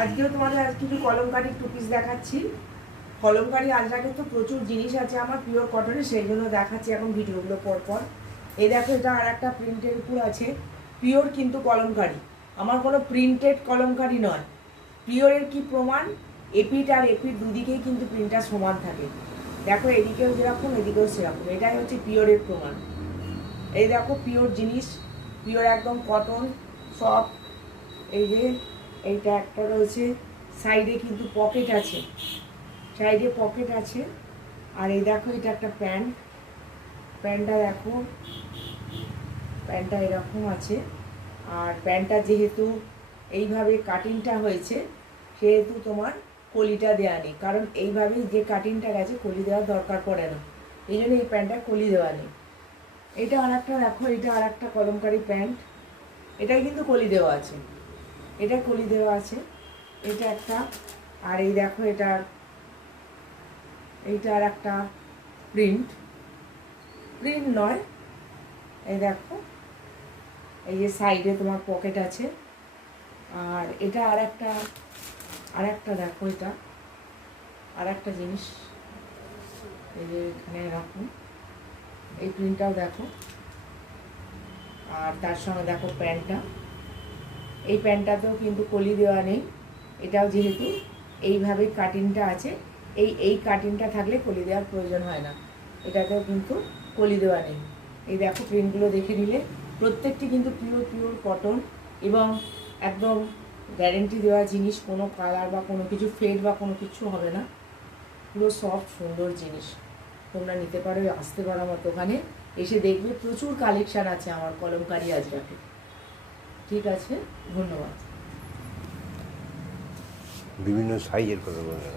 আজকেও তোমাদের আজ কিছু কলমকারী টু পিস দেখাচ্ছি। কলমকারী আজরাকে তো প্রচুর জিনিস আছে আমার পিওর কটনের, সেই জন্য দেখাচ্ছি এখন ভিডিওগুলো পরপর। এই দেখো, এটা আর একটা প্রিন্টের উপর আছে, পিওর কিন্তু কলমকারী, আমার কোনো প্রিন্টেড কলমকারী নয়। পিওরের কি প্রমাণ, এপিট আর এপিট দুদিকেই কিন্তু প্রিন্টটা সমান থাকে। দেখো এদিকেও যেরকম এদিকেও সেরকম, এটাই হচ্ছে পিওরের প্রমাণ। এই দেখো পিওর জিনিস, পিওর একদম কটন সব। এই যে এইটা একটা রয়েছে, সাইডে কিন্তু পকেট আছে, সাইডে পকেট আছে। আর এই দেখো এটা একটা প্যান্ট, প্যান্টটা দেখো, প্যান্টটা এরকম আছে। আর প্যান্টটা যেহেতু এইভাবে কাটিংটা হয়েছে সেহেতু তোমার কলিটা দেওয়া নেই, কারণ এইভাবেই যে কাটিংটা গেছে কলি দেওয়ার দরকার পড়ে না, এই জন্য এই প্যান্টটা কলি দেওয়া নেই। এটা আর একটা দেখো, এটা আর একটা কলমকারী প্যান্ট, এটাই কিন্তু কলি দেওয়া আছে, এটা কলি দেওয়া আছে, এটা একটা। আর এই দেখো এটা, এইটা আর একটা প্রিন্ট, প্রিন্ট নয়। এই দেখো এই যে সাইডে তোমার পকেট আছে। আর এটা আর একটা দেখো, এটা আর একটা জিনিস, এই যে এখানে এরকম এই প্রিন্টটাও দেখো। আর তার সঙ্গে দেখো প্যান্টটা, এই প্যান্টটাতেও কিন্তু কলি দেওয়া নেই, এটাও যেহেতু এইভাবে কাটিংটা আছে, এই কাটিংটা থাকলে কলি দেওয়ার প্রয়োজন হয় না, এটাতেও কিন্তু কলি দেওয়া নেই। এই দেখো প্রিন্টগুলো দেখে নিলে প্রত্যেকটি কিন্তু পিওর পিওর কটন এবং একদম গ্যারেন্টি দেওয়া জিনিস, কোনো কালার বা কোনো কিছু ফেড বা কোনো কিছু হবে না, পুরো সফট সুন্দর জিনিস। তোমরা নিতে পারো, আসতে পারো আমার দোকানে, এসে দেখবে প্রচুর কালেকশান আছে আমার কলমকারী আজরাকে। ঠিক আছে, ধন্যবাদ। বিভিন্ন সাইজের কথা বলে।